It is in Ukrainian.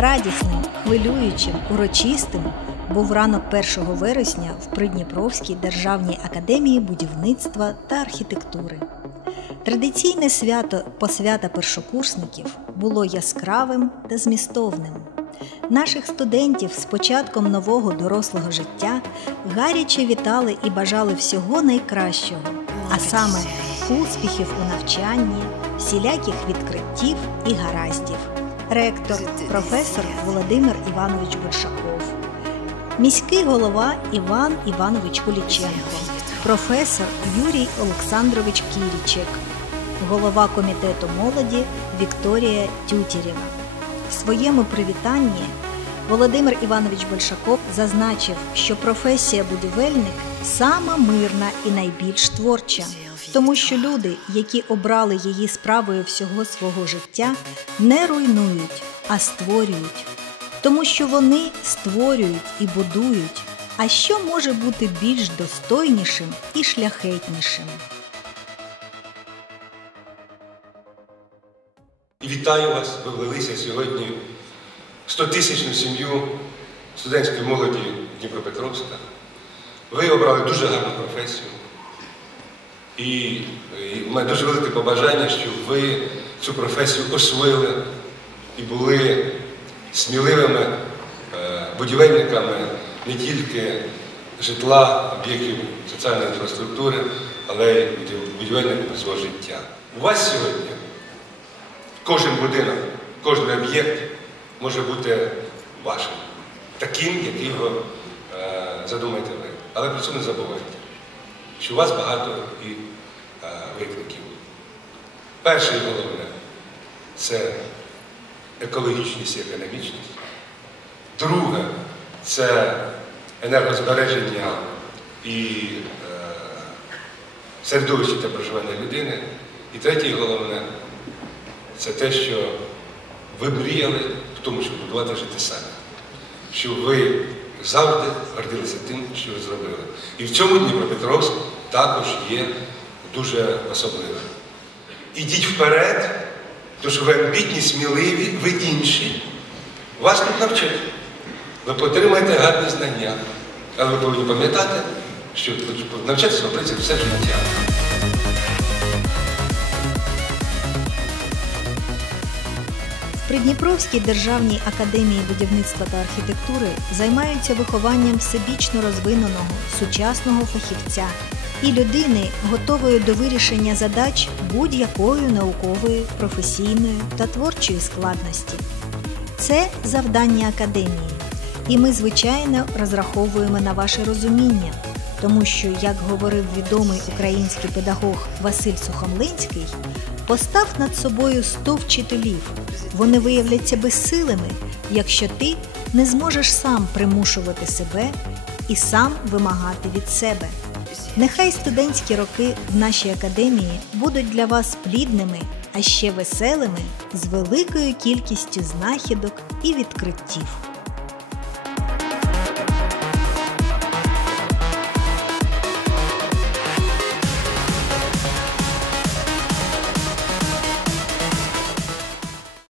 Радісним, хвилюючим, урочистим був ранок 1 вересня в Придніпровській державній академії будівництва та архітектури. Традиційне свято посвята першокурсників було яскравим та змістовним. Наших студентів з початком нового дорослого життя гаряче вітали і бажали всього найкращого, а саме успіхів у навчанні, всіляких відкриттів і гараздів. Ректор, професор Володимир Іванович Большаков, міський голова Іван Іванович Куліченко, професор Юрій Олександрович Кірічек, голова комітету молоді Вікторія Тютєрєва. В своєму привітанні Володимир Іванович Большаков зазначив, що професія будівельник сама мирна і найбільш творча, тому що люди, які обрали її справою всього свого життя, не руйнують, а створюють, тому що вони створюють і будують. А що може бути більш достойнішим і шляхетнішим? Вітаю вас, ви влилися сьогодні в 100-тисячну сім'ю студентської молоді Дніпропетровська. Ви обрали дуже гарну професію. І в мене дуже велике побажання, щоб ви цю професію освоїли і були сміливими е, будівельниками не тільки житла, об'єктів соціальної інфраструктури, але й будівельниками свого життя. У вас сьогодні кожен будинок, кожен об'єкт може бути вашим, таким, який його е, задумаєте ви. Але при цьому не забувайте, що у вас багато і е, викликів. Перше і головне це екологічність і економічність. Друге це енергозбереження і е, середовище та проживання людини. І третє і головне це те, що ви мріяли тому, щоб будувати жити самі. Щоб ви завжди гордилися тим, що ви зробили. І в цьому Дніпропетровськ також є дуже особливим. Ідіть вперед, тому що ви амбітні, сміливі, ви інші. Вас тут навчать. Ви отримаєте гарні знання. Але ви повинні пам'ятати, що навчатися в принципі все життя. Придніпровській державній академії будівництва та архітектури займаються вихованням всебічно розвиненого сучасного фахівця і людини, готової до вирішення задач будь-якої наукової, професійної та творчої складності. Це завдання академії, і ми, звичайно, розраховуємо на ваше розуміння, тому що, як говорив відомий український педагог Василь Сухомлинський, постав над собою сто вчителів. Вони виявляться безсилими, якщо ти не зможеш сам примушувати себе і сам вимагати від себе. Нехай студентські роки в нашій академії будуть для вас плідними, а ще веселими, з великою кількістю знахідок і відкриттів.